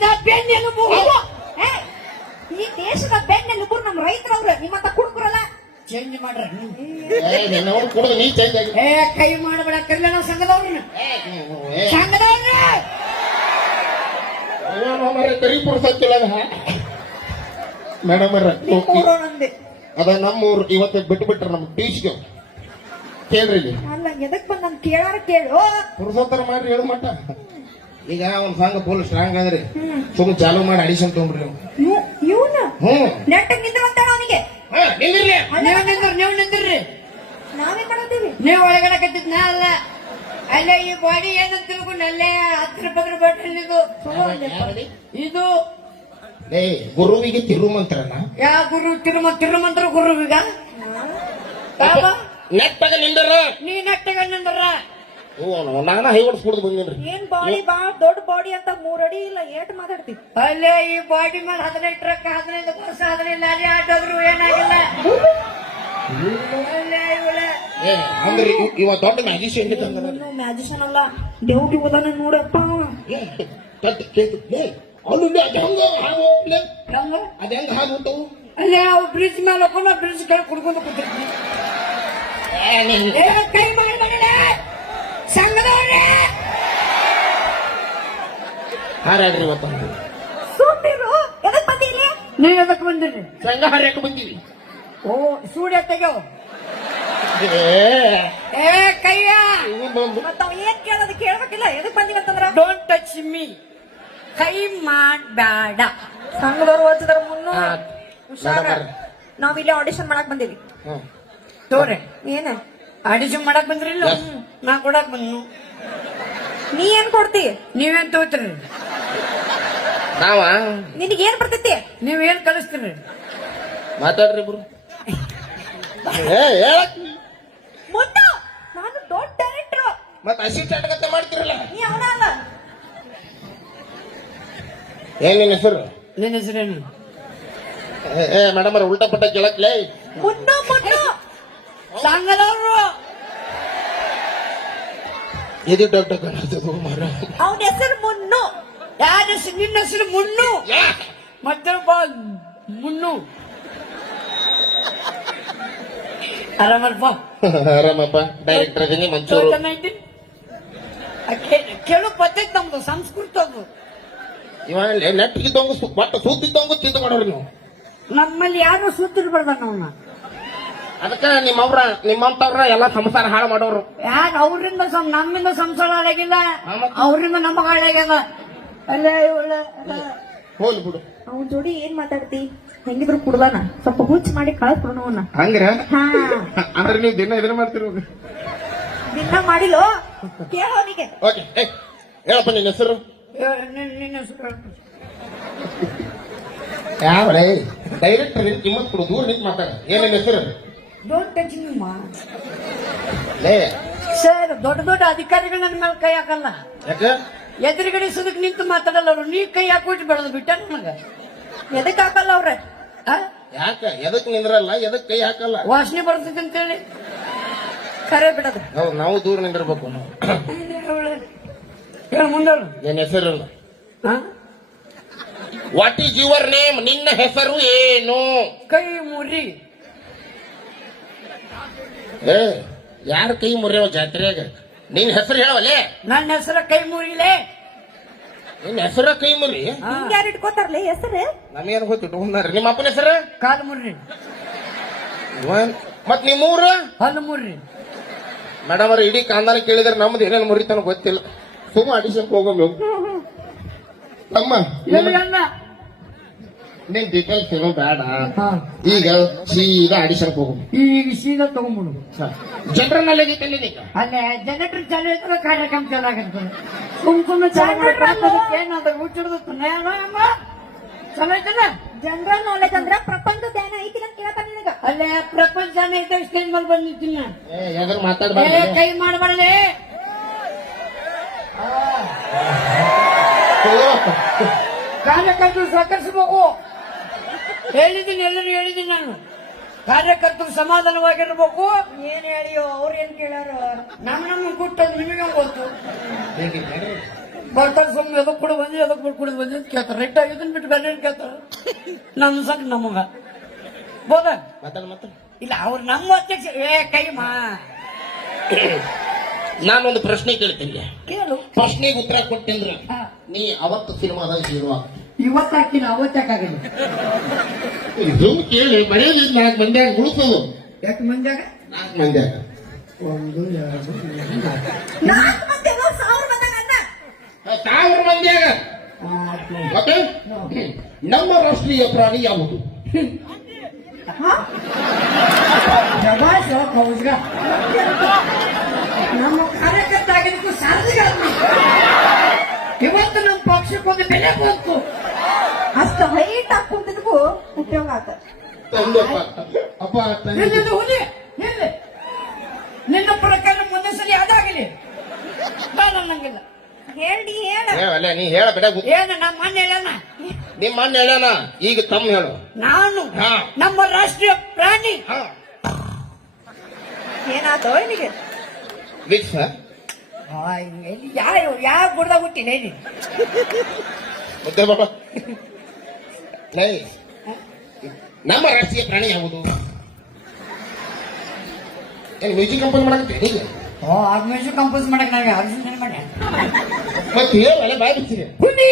ದೇಶದ ಬೆನ್ನೆಲುಬು. ಈ ದೇಶದ ಬೆನ್ನೆಲುಬು ನಮ್ಮ ರೈತರವ್ರು, ನಿಮ್ಮಂತ ಕುಡುಕರಲ್ಲ. ಚೇಂಜ್ ಮಾಡ್ರ ಕುಡಿದು ನೀ ಚೇಂಜ್ ಆಗಿ ಕೈ ಮಾಡಬೇಡ ಕರಿಲ್ಲ ನಾವು ಸಂಘದವ್ರನ್ನ ಸಂಘದವ್ರ ಕರಿ ಪುಡ್ಸಕ್ಕಿಲ್ಲ ಮೇಡಮ್ ಅದ ನಮ್ಮೂರು ಇವತ್ತು ಬಿಟ್ಬಿಟ್ರ ನಮ್ ಟೀಚ್ಗೆ ಕೇಳ್ರಿ ಇಲ್ಲಿ. ಅಲ್ಲ ಎದಕ್ ಬಂದ್ ನನ್ ಕೇಳಾರ ಕೇಳು. ಪುರುಷೋತ್ತರ ಮಾಡ್ರಿ ಹೇಳು ಮಟ್ಟ. ಈಗ ಒಂದ್ ಸಂಘ ಫುಲ್ ಸ್ಟ್ರಾಂಗ್ ಅಂದ್ರೆ ಸುಮ್ ಚಾಲು ಮಾಡಿ ಅಡಿಷನ್ ತಗೊಂಡ್ರಿ ನೀವು. ಇವನ ನೆಟ್ಟ ನಿಂದ್ರಂತ ಅವನಿಗೆ. ನೀವು ನಿಂದ್ರಿ ನಾವೇ ಮಾಡತ್ತೀವಿ. ನೀವು ಒಳಗಡೆ ಕತ್ತಿದ್ ನಾ ಅಲ್ಲ. ಅಲ್ಲೇ ಈ ಬಾಡಿ ಏನಂತ ತಿಳ್ಕೊಂಡು ಅಲ್ಲೇ 10 ರೂಪಾಯಿ ಬಾಟಲ್ ಇದು ಗುರುವಿಗೆ ತಿರುಮಂತ್ರನ ಯಾವ ಗುರು ತಿರುಮಂತ್ರ ಗುರುವಿಗ ನೆಟ್ಟಾಗ ನಿಂದರ ನೀ ನೆಟ್ಟಗ ನಿಂದ್ರ ನಾನು ಹೈ ಹೊಡ್ಸ್ಬಿಡ್ದು ಬಂದೇನ್ರಿ. ಏನ್ ಬಾಡಿ ಬಾಳ ದೊಡ್ಡ ಬಾಡಿ ಅಂತ 3 ಅಡಿ ಇಲ್ಲ ಏಟ್ ಮಾತಾಡ್ತಿ. ಅಲ್ಲೇ ಈ ಬಾಡಿ ಮೇಲೆ 15 ಟ್ರಕ್ 15 ವರ್ಷ 15 ಲಾರಿ ಆಟೋದ್ರು ಏನಾಗಿಲ್ಲ. ಅಂದ್ರೆ ಇವ ದೊಡ್ಡ ಮ್ಯಾಜಿಷಿಯನ್ ಮ್ಯಾಜಿಷಿಯನ್ ಅಲ್ಲ, ಡ್ಯೂಟಿ ಹೋದಾನ ನೋಡಪ್ಪ. ಅದ ಹೆಂಗ ಹಾಗುತ್ತವು ಅಲ್ಲೇ ಅವು ಬ್ರಿಡ್ಜ್ ಮೇಲೆ ಹೋಗೋಣ, ಬ್ರಿಡ್ಜ್ ಕಡೆ ಕುಡ್ಕೊಂಡು ಕೂತಿರ್ತೀನಿ. ಕೈ ಮಾಡಿ ಸಂಘದವ್ರೆ ಹಾರಾಡ್ರಿ ಇವತ್ತು ಸುಮ್ಮಿರು. ಎದಕ್ ಬಂದಿಲ್ಲ? ನೀವ್ ಎದಕ್ ಬಂದಿರಿ? ಸಂಘ ಹಾರ್ಯಾಕ ಬಂದೀವಿ. ಓ ಸೂಡ್ಯ ತೆಗೆವು ಕೈಯ ಮತ್ತ ಅವ್ ಏನ್ ಕೇಳೋದು ಕೇಳ್ಬೇಕಿಲ್ಲ. ಎದಕ್ ಬಂದಿವಂತಂದ್ರ ಡೋಂಟ್ ಟಚ್ ಮೀ, ಕೈ ಮಾಡಬೇಡ. ಸಂಘದವ್ರು ಓದಿದ್ರ ಮುನ್ನು ಹುಷಾರ. ನಾವಿಲ್ಲಿ ಆಡಿಷನ್ ಮಾಡಕ್ ಬಂದೀವಿ. ತೋರೆ ಏನ ಆಡಿಷನ್ ಮಾಡಕ್ ಬಂದ್ರಿಲ್ಲ, ನಾ ಕೊಡಕ್ ಬಂದ್ನು. ನೀ ಏನ್ ಕೊಡ್ತಿ? ನೀವೇನ್ ತಗೋತೀರಿ? ನಾವ ನಿನಗೆ ಏನ್ ಬರ್ತೈತಿ? ನೀವೇನ್ ಕಲಿಸ್ತೀರಿ? ಮಾತಾಡ್ರಿ ಇಬ್ರು. ಮುನ್ನು ನಾನು ದೊಡ್ಡ ಡೈರೆಕ್ಟರ್. ಮತ್ತ ಅಸಿಸ್ಟೆಂಟ್ ಗತೆ ಮಾಡ್ತಿರಲ್ಲ ನೀ ಅವನ ಅಲ್ಲ. ಏನ್ ನಿನ್ನ ಹೆಸರು? ನಿನ್ನ ಹೆಸರೇನು? ಮೇಡಮ್ ಅವ್ರ ಉಲ್ಟಾ ಪಟ್ಟ ಕೇಳಕ್ಲೇ. ಮುನ್ನು ಮುನ್ನು ಸಂಘದವ್ರು ಎದಿ ಡಾಕ್ಟರ್ ಕಾಣುತ್ತದೆ ಮಾರ. ಅವನ ಹೆಸರು ಮುನ್ನು. ಯಾರ ಹೆಸರು? ನಿನ್ನ ಹೆಸರು ಮುನ್ನು. ಮತ್ತೆ ಮುನ್ನು ಆರಾಮಲ್ಪ? ಆರಾಮಪ್ಪ. ಡೈರೆಕ್ಟರ್ ಅದೀನಿ ಮಂಚೂರು. ಕೇಳು ಪದ್ಧತಿ ನಮ್ದು ಸಂಸ್ಕೃತ ಅದು. ಇವ ನೆಟ್ಟಿಗಿದ್ದಂಗ ಬಟ್ ಸೂತಿದ್ದಂಗ ಚಿಂತೆ ಮಾಡೋರು ನೀವು. ನಮ್ಮಲ್ಲಿ ಯಾರು ಸುತ್ತಿರ್ಬಾರ್ದ ನಾವ್ನ. ಅದಕ್ಕ ನಿಮ್ಮಂತವ್ರ ಎಲ್ಲಾ ಸಂಸಾರ ಹಾಳು ಮಾಡೋರು. ಯಾರು ಅವ್ರಿಂದ ನಮ್ಮಿಂದ ಸಂಸಾರ ಹಾಳಾಗಿಲ್ಲ, ಅವ್ರಿಂದ ನಮಗ ಹಾಳಾಗ್ಯದ. ಅಲ್ಲೇ ಹೋಲ್ ಬಿಡು. ಅವನ ಜೋಡಿ ಏನ್ ಮಾತಾಡ್ತಿ? ಹೆಂಗಿದ್ರು ಕುಡ್ದಾನ, ಸ್ವಲ್ಪ ಹುಚ್ಚ ಮಾಡಿ ಕಳಿಸ್ಬಿಡೋಣ ಅವನ್ನ. ಹಂಗ್ರ ಅಂದ್ರೆ ನೀವು ದಿನ ಇದನ್ನ ಮಾಡ್ತಿರೋದು? ದಿನ ಮಾಡಿಲ್ಲೋ, ಕೇಳೋನಿಗೆ. ಓಕೆ ಹೇಳಪ್ಪ ನಿನ್ನ ಹೆಸರು? ನಿನ್ನ ಹೆಸರು ಯಾವಳೆ ಡೈರೆಕ್ಟರ್ ಕಿಮ್ಮತ್ ಕೊಡು, ದೂರ ನಿಂತು ಮಾತಾಡ. ಏನ್ ನಿನ್ನ ಹೆಸರು? ಡೋಂಟ್ ಟಚ್ ಮೀ ಮಾ. ಲೇ ಸರ್, ದೊಡ್ಡ ದೊಡ್ಡ ಅಧಿಕಾರಿಗಳು ನನ್ನ ಮೇಲೆ ಕೈ ಹಾಕಲ್ಲ. ಯಾಕ? ಎದುರುಗಡೆ ಸುದಕ್ ನಿಂತು ಮಾತಾಡಲ್ಲ ಅವ್ರು. ನೀ ಕೈ ಹಾಕೊಟ್ಟು ಬೆಳೆದು ಬಿಟ್ಟ ನನಗ. ಎದಕ್ ಹಾಕಲ್ಲ ಅವ್ರ? ಯಾಕ ಎದಕ್ ನಿಂದ್ರಲ್ಲ, ಎದಕ್ ಕೈ ಹಾಕಲ್ಲ? ವಾಸನೆ ಬರ್ತೈತಿ ಅಂತೇಳಿ ಕರೆ ಬಿಡದು. ಹೌದು, ನಾವು ದೂರ ನಿಂದಿರ್ಬೇಕು. ನಾವು ಹೇಳ ಮುಂದೆ. ನಿನ್ನ ಹೆಸರು? What is your name? ನಿನ್ನ ಹೆಸರು ಏನು? ಕೈ ಮುರಿ. ಯಾರ ಕೈ ಮುರಿಯವ ಜಾತ್ರೆಯಾಗ? ನಿನ್ನ ಹೆಸರು ಹೇಳವಲ್ಲೇ. ನನ್ನ ಹೆಸರು ಕೈ ಮುರಿಲೇ. ನಿನ್ನ ಹೆಸರು ಕೈ ಮುರಿ? ಯಾರು ಇಟ್ಕೋತಾರಲ್ಲ ಹೆಸರು? ನಮಗೇನು ಗೊತ್ತಿಟ್ಕೊಂಡ್ರಿ. ನಿಮ್ಮ ಅಪ್ಪನ ಹೆಸರು? ಕಾಲು ಮುರ್ರಿ. ಮತ್ ನಿಮ್ಮೂರು? ಹಲ್ಲು ಮುರ್ರಿ. ಮೇಡಮ್ ಅವ್ರ ಇಡೀ ಕಾಂದಾನ ಕೇಳಿದ್ರೆ ನಮ್ದು ಏನೇನು ಮುರಿತಾನ ಗೊತ್ತಿಲ್ಲ. ಸುಮ್ಮ ಆಡಿಷನ್ ಹೋಗಮ್ಮ. ಅಮ್ಮ ನಿನ್ ಡೀಟೇಲ್ಸ್ ಏನೋ ಬೇಡ, ಈಗ ಸೀದಾ ಆಡಿಷನ್ ಹೋಗಮ್ಮ. ಈಗ ಸೀದಾ ತಗೊಂಡ್ಬಿಡು. ಜನರಲ್ ನಾಲೆಜ್ ಐತೆ ಅಲ್ಲೇ ಜನರೇಟರ್ ಚಾಲು ಐತಲ್ಲ, ಕಾರ್ಯಕ್ರಮ ಚಾಲು ಆಗತ್ತೆ. ಸುಮ್ಮನೆ ಚಾಲು ಏನಾದ್ರು ಹುಚ್ಚಿಡ್ದು ಚಲೋ ಐತಲ್ಲ. ಜನರಲ್ ನಾಲೆಜ್ ಅಂದ್ರ ಪ್ರಪಂಚ ಧ್ಯಾನ ಐತಿ ಅಂತ ಕೇಳ್ತಾನ ನಿನಗ. ಅಲ್ಲೇ ಪ್ರಪಂಚ ಐತೆ, ಸ್ಟೇಜ್ ಮೇಲೆ ಬಂದಿದ್ದೀನಿ. ಎದುರು ಮಾತಾಡ್ಬಾರ್ದು, ಕೈ ಮಾಡಬಾರ್ದೆ. ಕಾರ್ಯಕರ್ತರು ಸಹಕರಿಸಬೇಕು. ಹೇಳಿದ್ದೀನಿ, ಎಲ್ಲರೂ ಹೇಳಿದ್ದೀನಿ ನಾನು. ಕಾರ್ಯಕರ್ತರು ಸಮಾಧಾನವಾಗಿರ್ಬೇಕು. ಏನ್ ಹೇಳಿಯೋ ಅವ್ರ ಏನ್ ಕೇಳಾರ? ನಮ್ಮ ಕೊಟ್ಟು ನಿಮಗೆ ಗೊತ್ತು. ಬರ್ತಾಗ ಸುಮ್ಮನೆ ಎದಕ್ ಕೂಡ ಬಂದಿ ಎದಕ್ ಬಿಟ್ಟು ಕುಡಿದು ಬಂದಿ ಅಂತ ಕೇಳ್ತಾರ ರೈಟ್ ಇದನ್ನ ಬಿಟ್ಟು ಬೇರೆ ಕೇಳ್ತಾರ ನಮ್ಮ ಸಂಗ ನಮಗ ಬೋದ ಮಾತಾಡ ಇಲ್ಲ ಅವ್ರು ನಮ್ಮ ಅಧ್ಯಕ್ಷ ಕೈ ಮಾ ನಾನೊಂದು ಪ್ರಶ್ನೆ ಕೇಳ್ತೀನಿ ಕೇಳು ಪ್ರಶ್ನೆಗೆ ಉತ್ತರ ಕೊಟ್ಟೆಂದ್ರ ನೀ ಅವತ್ತು ಸಿನಿಮಾದಾಗ ಹೀರೋ ಇವತ್ತು ಹಾಕಿನ ಅವತ್ತಾಗಿಲ್ಲ ಇದು ಕೇಳಿ ಮನೆಯಲ್ಲಿ 4 ಮಂದಿಯಾಗ ಉಳಿಸೋದು ಯಾಕೆ ಮಂದ್ಯಾಗ 4 ಮಂದಿಯಾಗ 1 2 ನಾಲ್ಕು ಮಂದಿ ಅಲ್ಲ, 1000 ಮಂದಿ ಅಣ್ಣ. 1000 ಮಂದಿಯಾಗ ಮತ್ತೆ ನಮ್ಮ ರಾಷ್ಟ್ರೀಯ ಪ್ರಾಣಿ ಯಾವುದು ಹಾ? ಜವಾಸ್ ಕೌಸ್ಗ ನಮ್ಮ ಕಾರ್ಯಕರ್ತ ಆಗಿದ್ದಕ್ಕೂ ಸಾರ್ಜಿಗ ಇವತ್ತು ನಮ್ಮ ಪಕ್ಷಕ್ಕೊಂದು ಬೆಲೆ ಬಂತು ಅಷ್ಟು ಹೈಟ್ ಆಗಿ ಕುಂತಿದ್ಕು ಉಪಯೋಗ ಆತ. ತಂದಪ್ಪ ಅಪ್ಪ ತಂದೆ ನಿನ್ನದು ಹುಲಿ ಎಲ್ಲಿ ನಿನ್ನ ಪ್ರಕಾರ ಮುಂದೆ ಸರಿ ಅದಾಗಲಿ ಬಾ ನನ್ನಂಗಿಲ್ಲ ಹೇಳಿ ಹೇಳ ಅಲ್ಲ ನೀ ಹೇಳ ಬಿಡ ಏನು ನಮ್ಮ ಮನೆ ಹೇಳೋಣ ನಿಮ್ಮ ಅಣ್ಣ ಹೇಳ್ಯಾನ ಈಗ ತಮ್ಮ ಹೇಳು ನಾನು ಹಾ. ನಮ್ಮ ರಾಷ್ಟ್ರೀಯ ಪ್ರಾಣಿ ಹಾ ಏನಾತೋ ನಿನಗೆ? ವಿಕ್ಸ ಯಾವ ಗುಡ್ದಾಗ ಹುಟ್ಟಿಲ್ಲ ಹೇಳಿ ಮುದ್ದೆ ಬಾಬಾ ಲೈ ನಮ್ಮ ರಾಷ್ಟ್ರೀಯ ಪ್ರಾಣಿ ಯಾವುದು ಏನು ಮ್ಯೂಸಿಕ್ ಕಂಪೋಸ್ ಮಾಡಕ್ಕೆ ಈಗ ಮ್ಯೂಸಿಕ್ ಕಂಪೋಸ್ ಮಾಡಕ್ ನನಗೆ ಅರ್ಜುನ್ ಮಾಡಿ ಮತ್ತೆ ಹೇಳು ಅಲ್ಲ ಬಾಯ್ ಬಿಡ್ತೀರಿ ಹುಲಿ